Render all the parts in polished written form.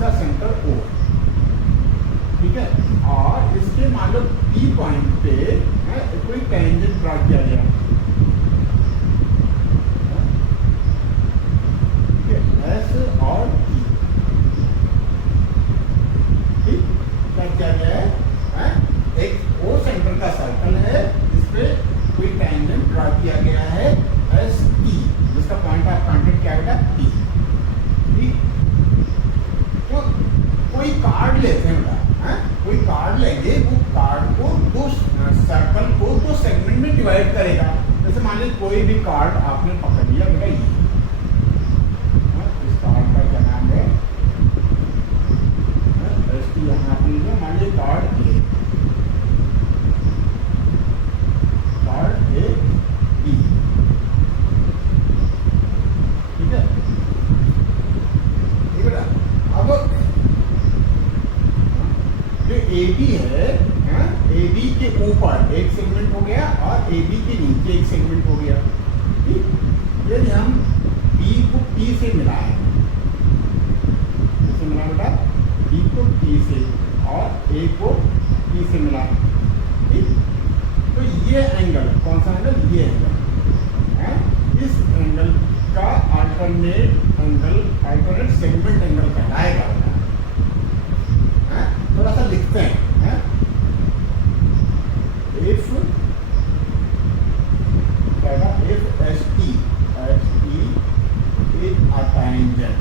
इसका centre O, ठीक है। और इसके मान लो P पॉइंट पे कोई टेंजेंट ड्रा किया गया, ठीक है, S और T, ठीक, क्या किया गया है, एक O सेंटर का सर्कल है जिसपे कोई टेंजेंट ड्रा किया गया है एस टी, जिसका पॉइंट ऑफ कांटेक्ट क्या है P, ठीक। तो कोई कार्ड लेते हैं बेटा, कोई कार्ड लेंगे, वो कार्ड को दो सर्कल को दो सेगमेंट में डिवाइड करेगा। जैसे मान लीजिए कोई भी कार्ड आपने पकड़ लिया बेटा, ये इस कार्ड का क्या नाम है, एस टी, यहाँ पे मान लीजिए card A, card A B, ठीक है, ठीक है। अब जो ए बी है, ए बी के ऊपर एक सेगमेंट हो गया और ए बी के नीचे एक सेगमेंट हो गया, ठीक। यदि हम बी को P से मिलाएं, जैसे मिला बेटा बी को P से और ए को P से मिलाएं, ठीक। तो ये एंगल कौन सा एंगल, ये एंगल, इस एंगल का alternate angle, alternate segment angle कहलाएगा। थोड़ा सा लिखते हैं, if S T is a tangent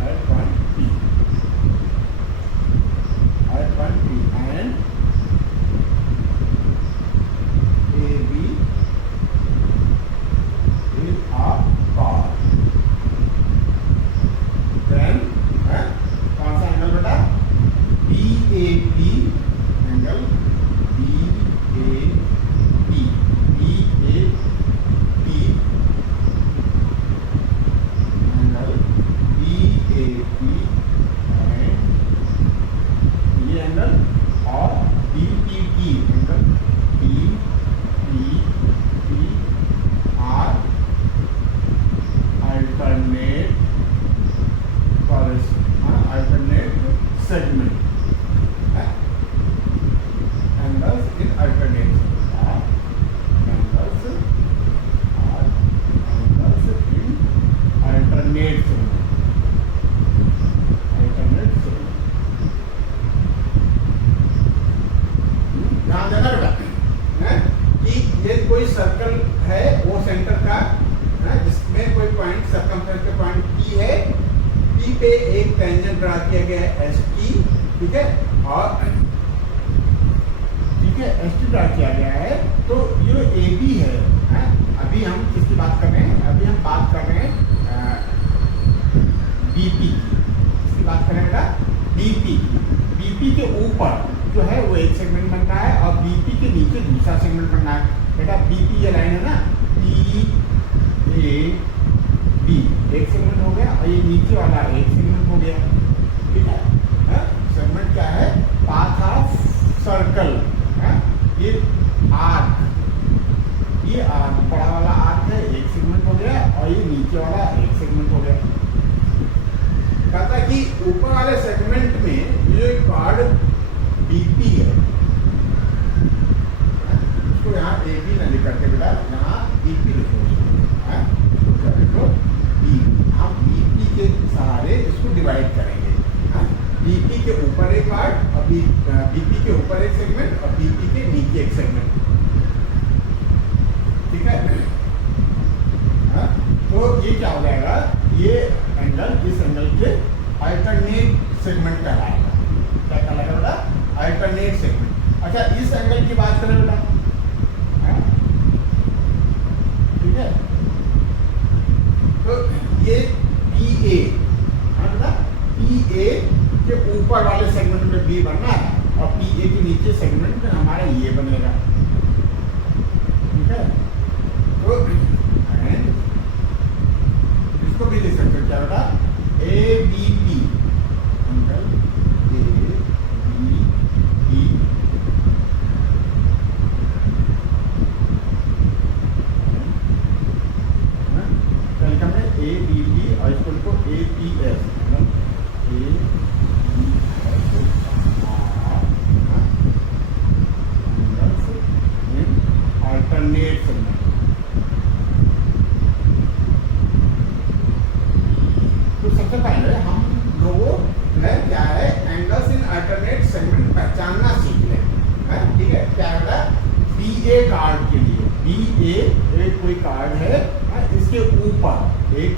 at point P, करना at point P, and AB is a chord, then कौन सा एंगल बेटा, BAP angle, BAP angle, BAP ये एंगल, और BPT angle, BPT are alternate segment angles in alternate, angles in alternate segment, ध्यान देना बेटा, कि ये कोई सर्कल है वो सेंटर का, जिसमें कोई पॉइंट सर्कमफ्रेंस के पॉइंट P है, P पे एक टेंजेंट ड्रा किया गया है एस टी, ठीक है, और ठीक है एस टी ड्रा किया गया है। तो ये ए बी है, अभी हम किसकी बात कर रहे हैं, अभी हम बात कर रहे हैं बीपी की, किसकी बात कर रहे हैं बेटा, बीपी की। बीपी के ऊपर जो है वो एक सेगमेंट बनना है और बीपी के नीचे दूसरा सेगमेंट बनना है बेटा। बीपी ये लाइन है ना, पी ए बी एक सेगमेंट हो गया और ये नीचे वाला एक सेगमेंट हो गया, ठीक है। सेगमेंट क्या है, पाथ ऑफ सर्कल, ये आर्क, ये आर्क बड़ा वाला आर्क है, एक सेगमेंट हो गया और ये नीचे वाला एक सेगमेंट हो गया। कहता है कि ऊपर वाले सेगमेंट में ये कार्ड बीपी है, उसको यहाँ ए बी न लिख करके बेटा यहाँ बीपी लिखो, देखो बी, हम बीपी के सहारे इसको डिवाइड करेंगे। बीपी के ऊपर एक पार्ट और बीपी के ऊपर एक सेगमेंट और बीपी के नीचे एक सेगमेंट, ठीक है। तो ये क्या हो जाएगा, ये एंगल इस एंगल के अल्टरनेट सेगमेंट कहलाएगा। क्या कहलाएगा बेटा, अल्टरनेट सेगमेंट। अच्छा इस एंगल की बात करें बेटा, ठीक है, तो ये पी ए, बेटा पी ए के ऊपर वाले सेगमेंट में बी बनना है और पी ए के नीचे सेगमेंट में हमारा ये बनेगा, ठीक है। तो इसको भी लिख सकते क्या बेटा, A B P angle A A card के लिए, बी ए कोई कार्ड है, इसके ऊपर एक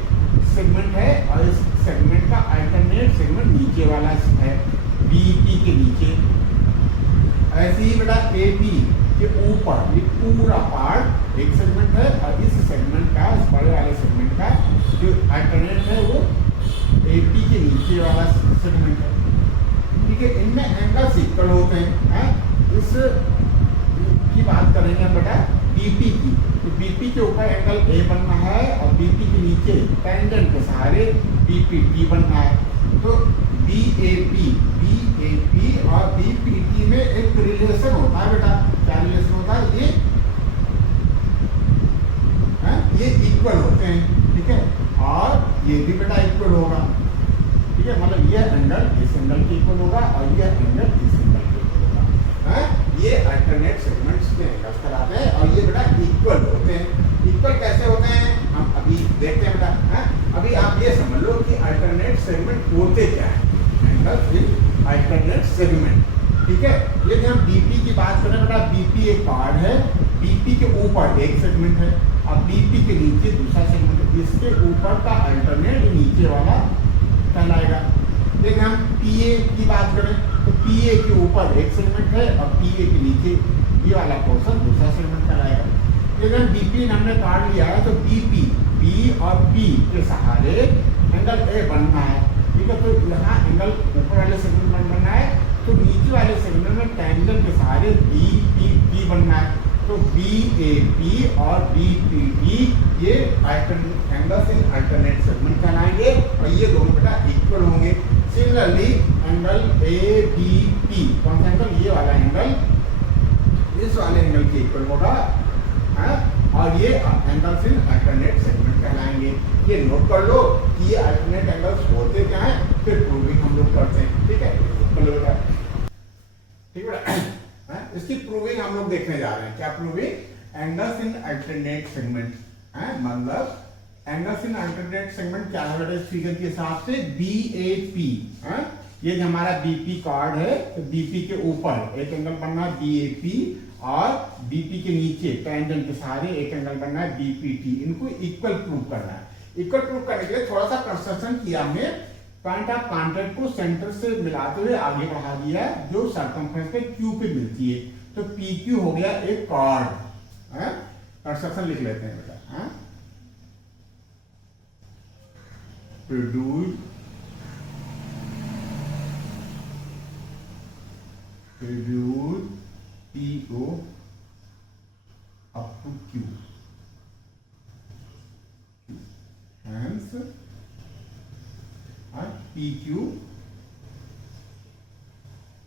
सेगमेंट है और इस सेगमेंट का अल्टरनेट सेगमेंट नीचे वाला है, बीपी के नीचे। ऐसे ही बेटा एपी के ऊपर ये पूरा पार्ट एक सेगमेंट है और इस सेगमेंट का, इस बड़े वाले सेगमेंट का जो अल्टरनेट है वो एपी के नीचे वाला सेगमेंट है। ठीक है, इनमें एंगल्स इक्वल होते हैं। इस की बात करेंगे हम बेटा बीपी की, तो बीपी के ऊपर एंगल ए बनना है और बीपी के नीचे टेंजेंट के सहारे बीपीटी बनना है। तो बीएपी और बीपीटी में एक रिलेशन होता है बेटा। क्या रिलेशन होता है? ये इक्वल होते हैं। ठीक है, और ये भी बेटा इक्वल होगा। ठीक है, मतलब ये एंगल इस एंगल के इक्वल होगा और ये एंगल इस एंगल के इक्वल होगा। ये अल्टरनेट सेगमेंट्स के एंगल्स कहलाते हैं और ये बेटा इक्वल होते हैं। इक्वल कैसे होते हैं हम अभी देखते हैं बेटा। अभी आप ये समझ लो कि अल्टरनेट सेगमेंट होते क्या है, एंगल्स इन अल्टरनेट सेगमेंट। ठीक है, यदि हम बीपी की बात करें बेटा, बीपी एक कार्ड है, बीपी के ऊपर एक सेगमेंट है और बीपी के नीचे दूसरा सेगमेंट है। इसके ऊपर का अल्टरनेट नीचे वाला कहलाएगा। देखिए हम पीए की बात करें तो पीए के ऊपर एक सेगमेंट है और पीए के नीचे ये वाला पोर्शन दूसरा सेगमेंट कहलाएगा। लेकिन बीपी हमने काट लिया है तो बीपी बी और पी के सहारे एंगल ए बनना है। ठीक है, तो यहाँ एंगल ऊपर वाले सेगमेंट में बनना है तो नीचे वाले सेगमेंट में टेंजेंट के सहारे बी पी टी बनना है। तो बी ए पी और बी पी टी ये एंगल्स इन अल्टरनेट सेगमेंट कहलाएंगे और ये दोनों बेटा इक्वल होंगे। Similarly angle A B P, कौन सा एंगल? ये वाला एंगल इस वाले एंगल के इक्वल होगा और ये एंगल्स इन अल्टरनेट सेगमेंट कहलाएंगे। ये नोट कर लो कि ये अल्टरनेट एंगल्स होते क्या हैं, फिर प्रूविंग हम लोग करते हैं। ठीक है, ठीक है, इसकी प्रूविंग हम लोग देखने जा रहे हैं। क्या proving? Angles in alternate segment. मतलब एंगल्स इन अल्टरनेट सेगमेंट क्या है इस फिगर के हिसाब से? बीएपी, ये जो हमारा बीपी कार्ड है तो बीपी के ऊपर एक एंगल बनना है बीएपी और बीपी के नीचे टेंजेंट के सहारे एक एंगल बनना है बीपीटी। इनको इक्वल प्रूव करना है। इक्वल प्रूव करने के लिए थोड़ा सा कंस्ट्रक्शन किया हमने। पॉइंट ऑफ कांटेक्ट को सेंटर से मिलाते हुए आगे बढ़ा दिया जो सरकमफ्रेंस पे क्यू पे मिलती है। तो पी क्यू हो गया एक कार्ड। कंस्ट्रक्शन लिख लेते हैं बेटा। Produce PO up to Q. Hence, PQ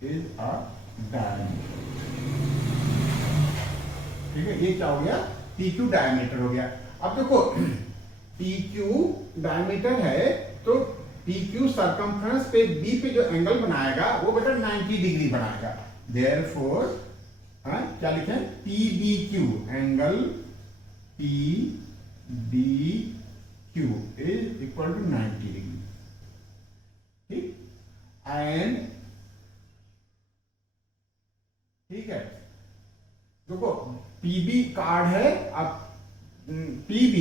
is a diameter. ठीक है, ये क्या हो गया? PQ डायमीटर हो गया। अब देखो PQ डायमीटर है तो PQ सरकमफ्रेंस पे B पे जो एंगल बनाएगा वो बेटा 90 डिग्री बनाएगा। Therefore, क्या लिखें? PBQ angle PBQ is equal to 90 degree. ठीक, एंड ठीक है, देखो PB कार्ड है। अब PB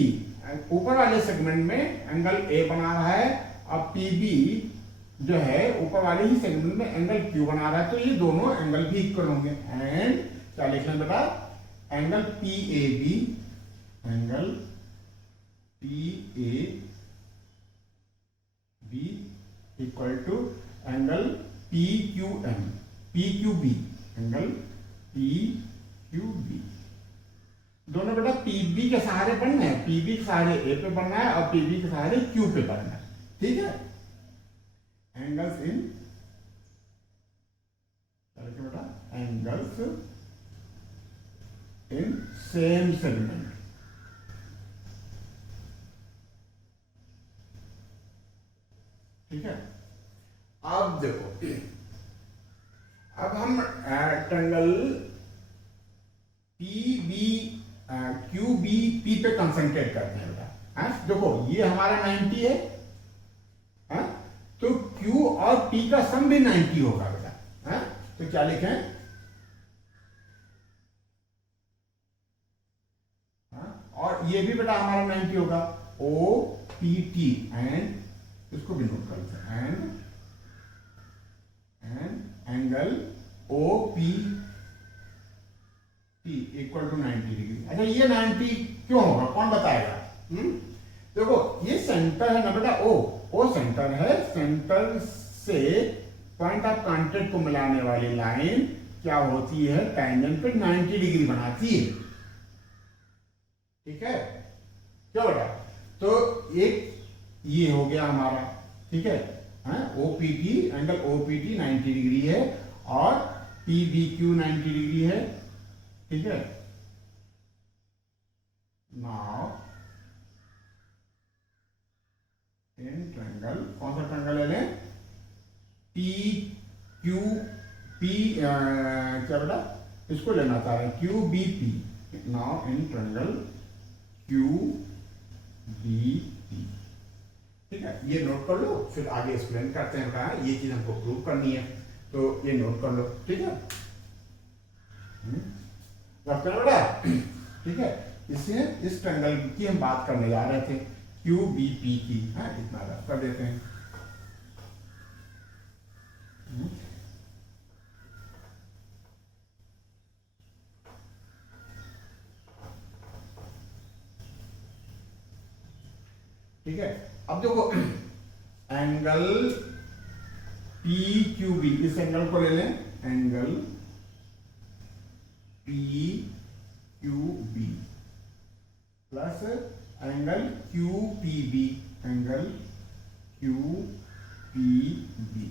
ऊपर वाले सेगमेंट में एंगल A बना रहा है और PB जो है ऊपर वाले ही सेगमेंट में एंगल Q बना रहा है, तो ये दोनों एंगल भी इक्वल होंगे। एंड क्या लिखना बेटा? Angle PAB, angle PAB equal to angle PQM, PQB, angle PQB। दोनों बेटा PB के सहारे बनना है, PB के सहारे A पे बनना है और PB के सहारे Q पे बनना है। ठीक है, एंगल्स इन बेटा एंगल्स इन सेम सेगमेंट। ठीक है, अब देखो अब हम ट्रायंगल QBP पे कंसंट्रेट करते हैं बेटा। देखो ये हमारा 90 है, तो Q और P का सम भी 90 होगा बेटा। तो क्या लिखें? ये भी बेटा हमारा 90 होगा, ओ पी टी, एंड इसको भी नोट कर लेते हैं, and angle O P T equal to 90 degree. अच्छा ये 90 क्यों होगा, कौन बताएगा? देखो ये सेंटर है ना बेटा, ओ सेंटर है, सेंटर से पॉइंट ऑफ कांटेक्ट को मिलाने वाली लाइन क्या होती है, टेंजेंट पे 90 डिग्री बनाती है, ठीक है, क्या बेटा? तो एक ये हो गया हमारा, ठीक है, ओपीटी, एंगल ओपीटी 90 डिग्री है, और पीबीक्यू 90 डिग्री है, ठीक है। नाउ इन ट्रायंगल, कौन सा ट्रायंगल ले लें? पी क्यू पी, क्या बेटा इसको लेना चाह रहे हैं, Q B P. Now in triangle Q B P, ठीक है, ये नोट कर लो, फिर आगे एक्सप्लेन करते हैं बेटा, ये चीज हमको प्रूव करनी है, तो ये नोट कर लो, ठीक है, रखते हैं बेटा, ठीक है। इससे इस ट्रायंगल की हम बात करने जा रहे थे, क्यू बी पी की, इतना रख कर देते हैं। ठीक है, अब देखो एंगल पी क्यू बी, इस एंगल को ले लें, angle P Q B plus angle Q P B, angle Q P B,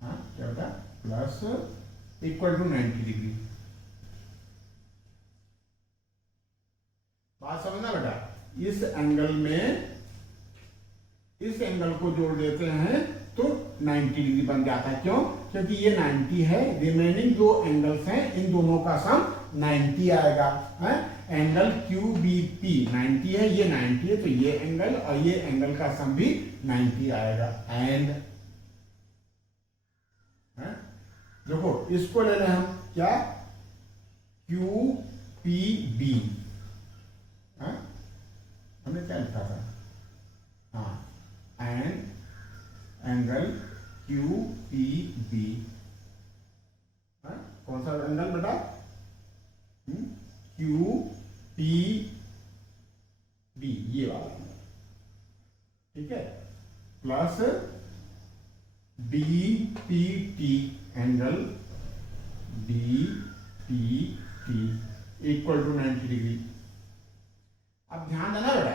क्या होता है, प्लस इक्वल टू 90 डिग्री। बात समझना बेटा, इस एंगल में इस एंगल को जोड़ देते हैं तो 90 डिग्री बन जाता है, क्यों? क्योंकि ये 90 है, रिमेनिंग जो एंगल्स हैं इन दोनों का सम 90 आएगा, है? एंगल क्यू बी पी 90 है, ये 90 है, तो ये एंगल और ये एंगल का सम भी 90 आएगा। एंड देखो इसको ले लें हम, क्या, क्यू पी बी, हमने क्या लिखा था, and angle Q P B, कौन सा एंगल बेटा, क्यू पी बी, ये वाला एंगल, ठीक है, plus B P T, angle B P T equal to 90 degree. अब ध्यान देना बेटा,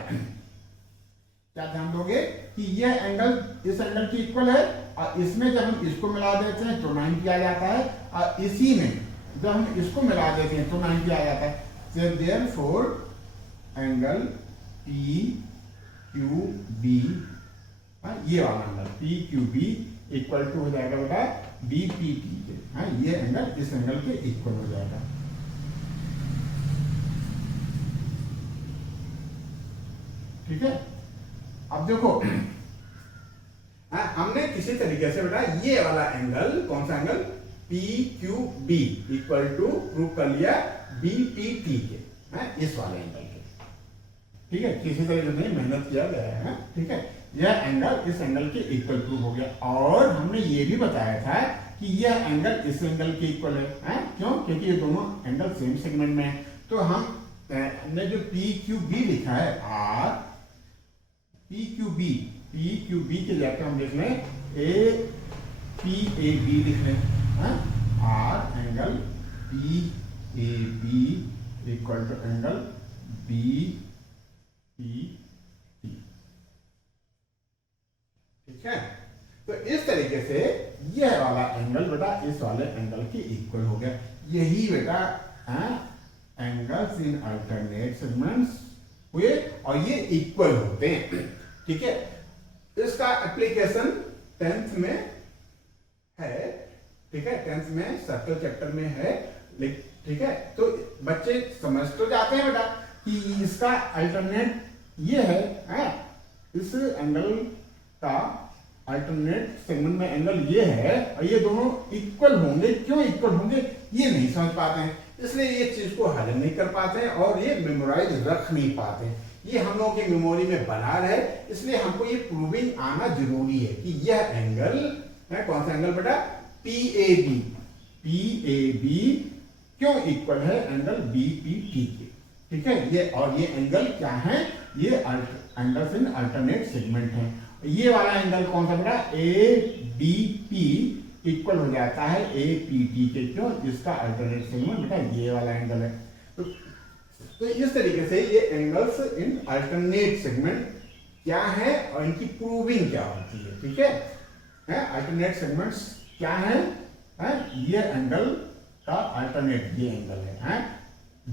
क्या ध्यान दोगे कि ये एंगल इस एंगल की इक्वल है, और इसमें जब हम इसको मिला देते हैं तो 90 आ जाता है, और इसी में जब हम इसको मिला देते हैं तो 90 आ जाता है। So therefore angle P Q B, ये वाला angle P Q B equal to हो जाएगा बेटा बी पी टी के, ये एंगल इस एंगल के इक्वल हो जाएगा, ठीक है। अब देखो हमने किसी तरीके से बेटा ये वाला एंगल, कौन सा angle, P Q B equal to prove कर लिया बी पी टी के, इस वाले एंगल के, ठीक है, किसी तरीके से मेहनत किया गया है, ठीक है, यह एंगल इस एंगल के इक्वल प्रूव हो गया। और हमने ये भी बताया था कि यह एंगल इस एंगल के इक्वल है, क्यों? क्योंकि ये दोनों एंगल सेम सेगमेंट में है। तो हमने जो पी क्यू बी लिखा है, आर पी क्यू बी के जगह हम लिख लें ए पी ए बी लिख लें, are angle P A B equal to angle B P T, ठीक है। तो इस तरीके से यह वाला एंगल बेटा इस वाले एंगल के इक्वल हो गया। यही बेटा एंगल्स इन अल्टरनेट सेगमेंट्स हुए और ये इक्वल होते हैं, ठीक है। इसका एप्लीकेशन 10th में है, ठीक है, 10th में सर्कल चैप्टर में है, ठीक है। तो बच्चे समझ तो जाते हैं बेटा कि इसका अल्टरनेट ये है, इस एंगल का अल्टरनेट सेगमेंट में एंगल ये है और ये दोनों इक्वल होंगे, क्यों इक्वल होंगे ये नहीं समझ पाते हैं। इसलिए ये चीज को हजम नहीं कर पाते हैं और ये मेमोराइज रख नहीं पाते हैं। ये हम लोगों की मेमोरी में बना रहे, इसलिए हमको ये प्रूविंग आना जरूरी है कि यह एंगल है, कौन सा एंगल बेटा, PAB। PAB क्यों इक्वल है एंगल BPT के, ठीक है। ये और ये एंगल क्या है, ये एंगल्स इन अल्टरनेट सेगमेंट है। ये वाला एंगल कौन सा बेटा, ADP इक्वल हो जाता है APT के, क्यों, इसका अल्टरनेट सेगमेंट बेटा ये वाला एंगल है। तो इस तरीके से ये एंगल्स इन अल्टरनेट सेगमेंट क्या है और इनकी प्रूविंग क्या होती है, ठीक है। अल्टरनेट सेगमेंट्स क्या है, ये एंगल का अल्टरनेट ये एंगल है,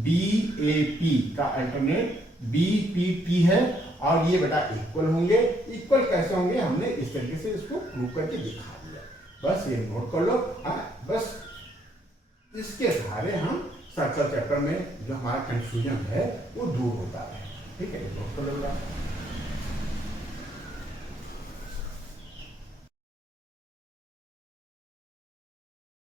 BAP का अल्टरनेट BPT है, और ये बेटा इक्वल होंगे। इक्वल कैसे होंगे, हमने इस तरीके से इसको प्रूव करके दिखा दिया, बस ये नोट कर लो। बस इसके सहारे हम सर्कल चैप्टर में जो हमारा कंफ्यूजन है वो दूर होता है, ठीक है, नोट कर लो।